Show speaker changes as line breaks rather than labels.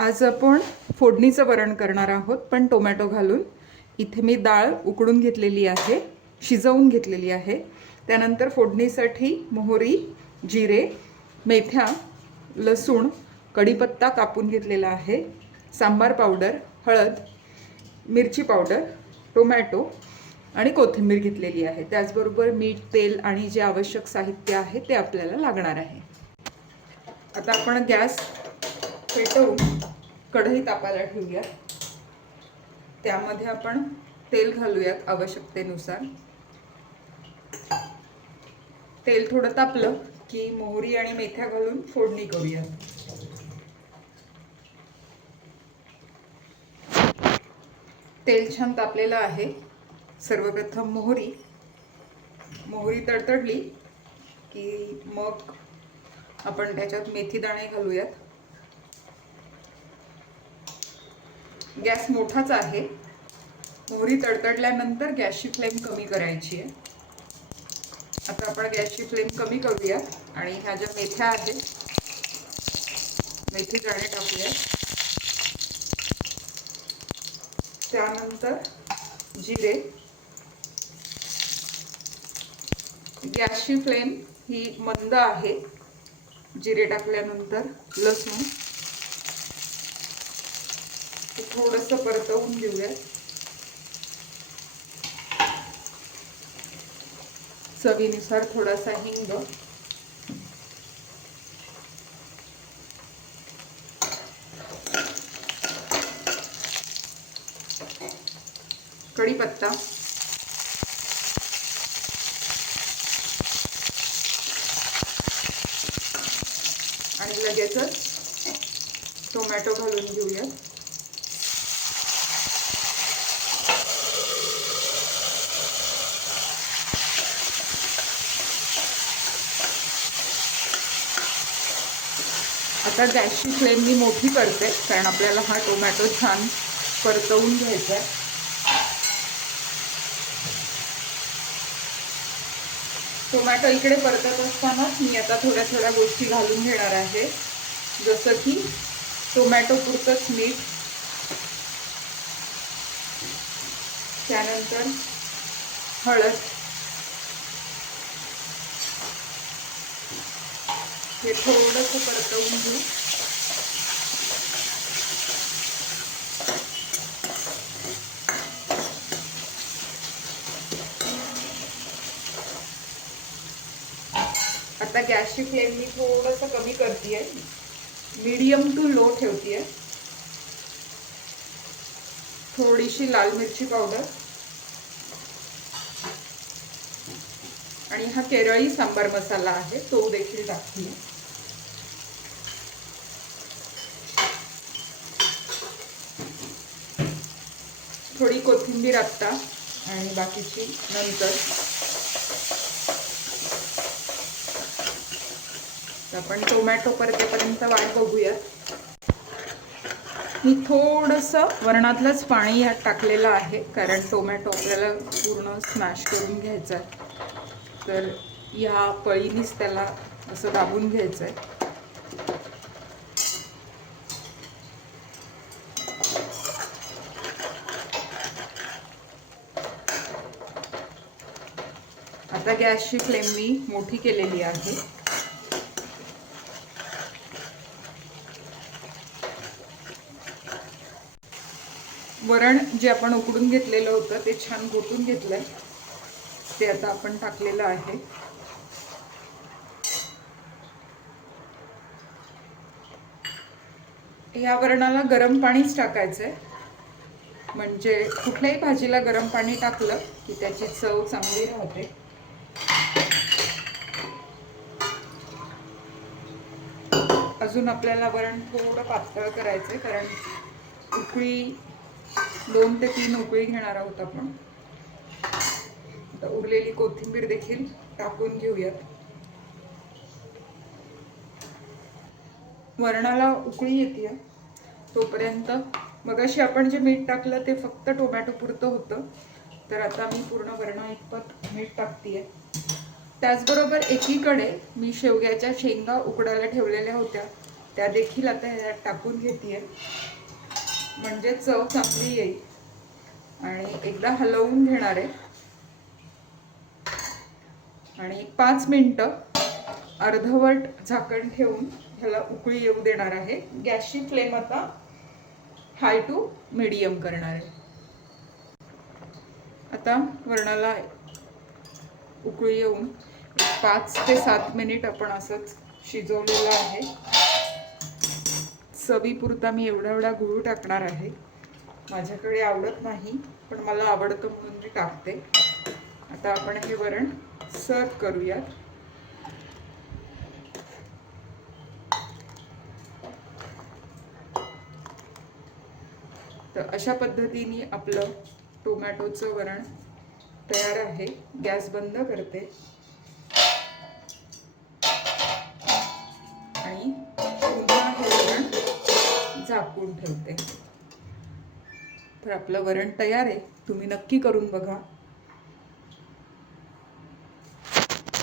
आज आपण फोडणीचं वरण करणार आहोत पण टोमॅटो घालून. इथे मी डाळ उकडून घेतलेली आहे शिजवून घेतलेली आहे. त्यानंतर फोडणीसाठी मोहरी जिरे मेथ्या लसूण कढीपत्ता कापून घेतलेला आहे सांबार पावडर हळद मिरची पावडर टोमॅटो आणि कोथिंबीर घेतलेली आहे. त्याचबरोबर मीठ तेल आणि जे आवश्यक साहित्य आहे ते आपल्याला लागणार आहे. आता आपण गॅस पेटवून कढई तापायला ठेवूया. त्यामध्ये आपण तेल घालूयात आवश्यकतेनुसार. तेल थोडं तापलं की मोहरी आणि मेथ्या घालून फोडणी करूयात. तेल छान तापलेलं आहे. सर्वप्रथम मोहरी. मोहरी तडतडली की मग आपण त्याच्यात मेथी दाणे घालूयात. गॅस मोठाच आहे. मोहरी तडतडल्यानंतर गॅसची फ्लेम कमी करायची आहे. आता आपण गॅसची फ्लेम कमी करूया आणि ह्या ज्या मेथ्या आहेत मेथी दाणे टाकूया. त्यानंतर जिरे. गॅसची फ्लेम ही मंद आहे. जिरे टाकल्यानंतर लसूण. थोडंसं परतवून घेऊया. चवीनुसार थोडासा हिंग. कढीपत्ता. आणि लगेचच टोमॅटो घालून घेऊया. आता गॅसची फ्लेम मी मोठी करते कारण आपल्याला हा टोमॅटो छान परतवून घ्यायचा आहे. टोमॅटो इकडे परतत असताना मी आता थोड्या थोड्या गोष्टी घालून घेणार आहे. जसं की टोमॅटो पुरतंच मीठ. त्यानंतर हळद. हे थोडंसं परतवून घेऊ. आता गॅसची फ्लेम मी थोडंसं कमी करते मीडियम टू लो ठेवते थोडीशी लाल मिरची पावडर. आणि हा केरळी सांबार मसाला आहे तो देखील टाकते थोडी कोथिंबीर आत्ता आणि बाकीची नंतर. आपण टोमॅटो परतेपर्यंत वाट बघूयात. मी थोडंसं वरणातलंच पाणी यात टाकलेलं आहे कारण टोमॅटो आपल्याला पूर्ण स्मॅश करून घ्यायचा आहे तर या पळीनीच त्याला असं दाबून घ्यायचं आहे आता गॅसची फ्लेम मी मोठी केलेली आहे. वरण जे आपण उकडून घेतलेलं होतं ते छान गोटून घेतलंय. ते आता आपण टाकलेलं आहे. या वरणाला गरम पाणीच टाकायचंय. म्हणजे कुठल्याही भाजीला गरम पाणी टाकलं की त्याची चव चांगली राहते. अजून आपल्याला वरण थोडं पातळ करायचंय कारण उकळी दोन ते तीन उकळी घेणार आहोत आपण. आता उरलेली कोथिंबीर देखील टाकून घेऊयात. वरणाला उकळी येते तोपर्यंत मगाशी आपण जे मीठ टाकलं ते फक्त टोमॅटो पुरतं होतं. तर आता मी पूर्ण वरणा इतपत मीठ टाकते त्याचबरोबर एकीकडे मी शेवग्याच्या शेंगा उकडायला ठेवलेल्या होत्या. त्या देखील आता ह्यात टाकून घेते म्हणजे चव चांगली येईल. आणि एकदा हलवून घेणार आहे. आणि पाच मिनटं अर्धवट झाकण ठेवून ह्याला उकळी येऊ देणार आहे. गॅसची फ्लेम आता हाय टू मिडियम करणार आहे. आता वरणाला उकळी येऊन पाच ते सात मिनिट आपण असंच शिजवलेलं आहे. चवीपुरता मी एवढा एवढा गुळ टाकणार आहे. माझ्याकडे आवडत नाही पण मला आवडतं म्हणून मी टाकते. आता आपण हे वरण सर्व करूयात. तर अशा पद्धतीने आपलं टोमॅटोचं वरण तयार आहे. गॅस बंद करते. झाकून ठेवते. तर आपलं वरण तयार आहे. तुम्ही नक्की करून बघा.